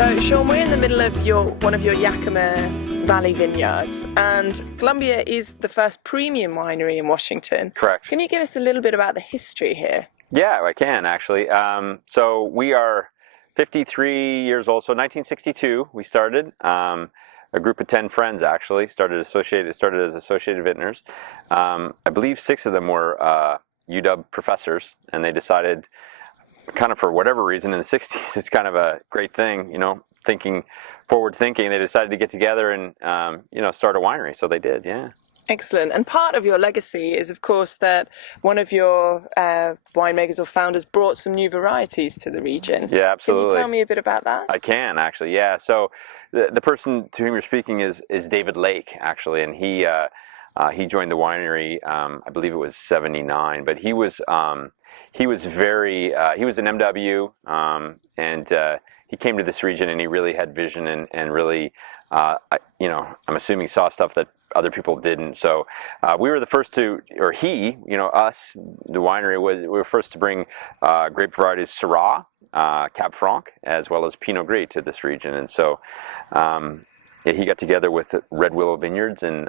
So, Sean, we're in the middle of one of your Yakima Valley vineyards, and Columbia is the first premium winery in Washington. Correct. Can you give us a little bit about the history here? Yeah, I can actually. So we are 53 years old. So 1962 we started. A group of 10 friends actually started as Associated Vintners. I believe 6 of them were UW professors, and they decided, kind of for whatever reason, in the 60s, it's kind of a great thing, you know, forward thinking. They decided to get together and start a winery. So they did, yeah. Excellent. And part of your legacy is, of course, that one of your winemakers or founders brought some new varieties to the region. Yeah, absolutely. Can you tell me a bit about that? I can, actually, yeah. So the person to whom you're speaking is David Lake, actually, and he joined the winery, I believe it was 79, but he was an MW, and he came to this region and he really had vision and really, I'm assuming saw stuff that other people didn't. So we were the first to, or us, the winery, we were first to bring grape varieties Syrah, Cab Franc, as well as Pinot Gris to this region. And so he got together with Red Willow vineyards and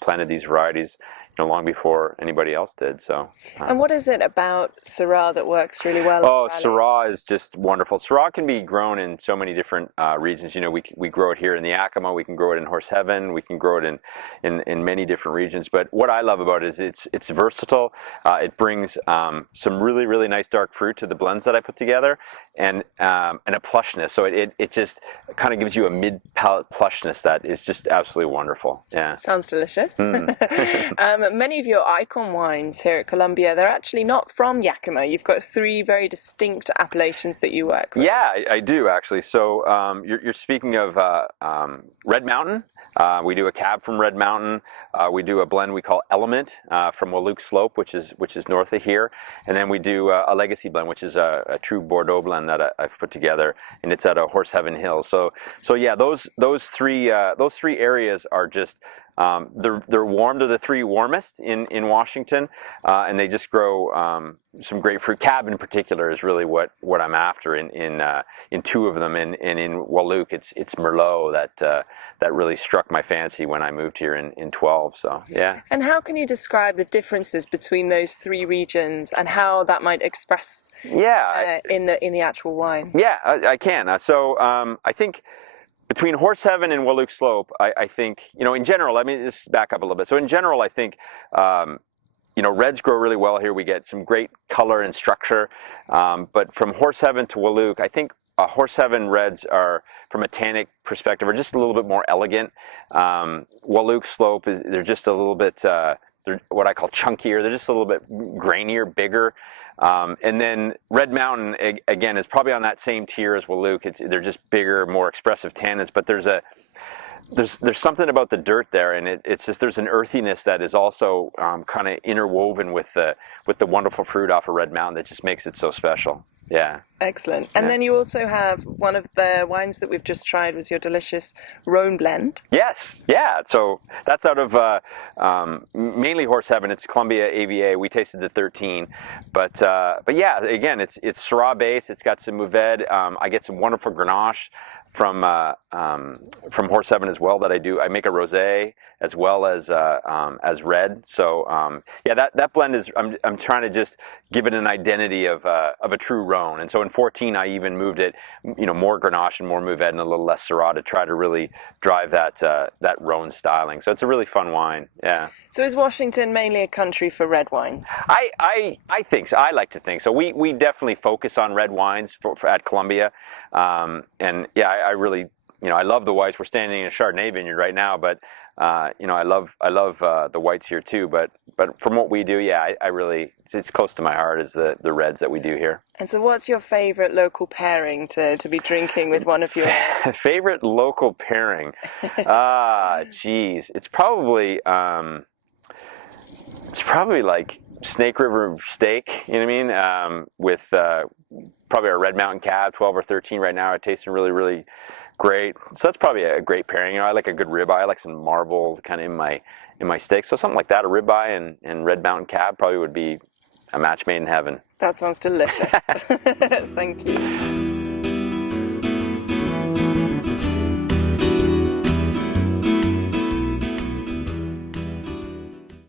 planted these varieties, long before anybody else did. So. And what is it about Syrah that works really well? Oh, Syrah is just wonderful. Syrah can be grown in so many different regions. We grow it here in the Yakima. We can grow it in Horse Heaven. We can grow it in many different regions. But what I love about it is it's versatile. It brings some really, really nice dark fruit to the blends that I put together, and a plushness. So it just kind of gives you a mid-palate plushness that is just absolutely wonderful. Yeah. Sounds delicious. Many of your icon wines here at Columbia, they're actually not from Yakima. You've got 3 very distinct appellations that you work with. Yeah, I do actually. So you're speaking of Red Mountain. We do a cab from Red Mountain. We do a blend we call Element from Walook Slope, which is north of here, and then we do a Legacy blend, which is a true Bordeaux blend that I've put together, and it's at a Horse Heaven Hill. So yeah, those three areas are just. They're warm. They're the 3 warmest in Washington, and they just grow some great fruit. Cab in particular is really what I'm after in 2 of them. And in Walook, it's Merlot that really struck my fancy when I moved here in 12. So yeah. And how can you describe the differences between those 3 regions and how that might express in the actual wine? Yeah, I can. So I think. Between Horse Heaven and Walook Slope, I think, in general, let me just back up a little bit. So in general, I think, reds grow really well here. We get some great color and structure. But from Horse Heaven to Walook, I think Horse Heaven reds are, from a tannic perspective, are just a little bit more elegant. Walook Slope, they're just a little bit, they're what I call chunkier. They're just a little bit grainier, bigger. And then Red Mountain, again, is probably on that same tier as Walook. They're just bigger, more expressive tannins, but there's something about the dirt there, and it's just, there's an earthiness that is also kind of interwoven with the wonderful fruit off of Red Mountain that just makes it so special. Yeah. Excellent. And then you also have one of the wines that we've just tried was your delicious Rhone blend. Yes. Yeah. So that's out of mainly Horse Heaven. It's Columbia AVA. We tasted the 13, but yeah, again, it's Syrah based. It's got some Mourvedre. I get some wonderful Grenache from Horse Heaven as well that I do. I make a rosé as well as red. So yeah, that blend is. I'm trying to just give it an identity of a true Rhone. And so in 14, I even moved it, more Grenache and more Mourvedre and a little less Syrah to try to really drive that Rhone styling. So it's a really fun wine. Yeah. So is Washington mainly a country for red wines? I think so. I like to think so. We definitely focus on red wines at Columbia, and yeah, I really, I love the whites. We're standing in a Chardonnay vineyard right now, but I love the whites here too. But from what we do, yeah, I really, it's close to my heart is the reds that we do here. And so, what's your favorite local pairing to be drinking with one of your favorite local pairing? Geez, it's probably like Snake River steak, you know what I mean? With probably our Red Mountain Cab, 12 or 13 right now. It's tasting really, really great. So that's probably a great pairing. I like a good ribeye. I like some marble kind of in my steak. So something like that, a ribeye and Red Mountain Cab probably would be a match made in heaven. That sounds delicious. Thank you.